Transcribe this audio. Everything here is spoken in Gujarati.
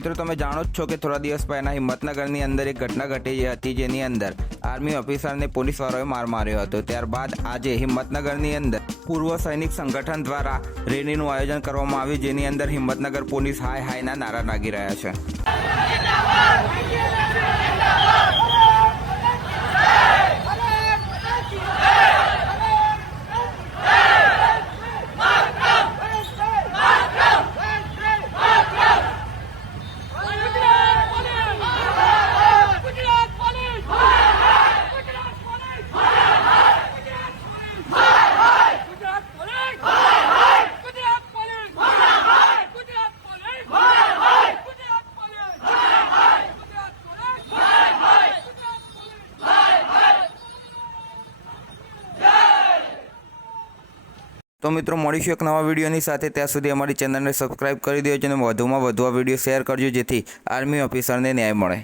તમે જાણો જ છો કે થોડા દિવસ પહેલા હિંમતનગરની અંદર એક ઘટના ઘટી હતી જેની અંદર આર્મી ઓફિસરને પોલીસવાળાએ માર માર્યો હતો. ત્યારબાદ આજે હિંમતનગરની અંદર પૂર્વ સૈનિક સંગઠન દ્વારા રેલીનું આયોજન કરવામાં આવ્યું, જેની અંદર હિંમતનગર પોલીસ હાય હાયના નારા લાગી રહ્યા છે Gujarat police Gujarat police Gujarat police Gujarat police Gujarat police Gujarat police Gujarat તો મિત્રો, મળીશું એક નવા વિડીયોની સાથે. ત્યાં સુધી અમારી ચેનલને સબસ્ક્રાઇબ કરી દેજો અને વધુમાં વધુ આ વીડિયો શેર કરજો જેથી આર્મી ઓફિસરને ન્યાય મળે.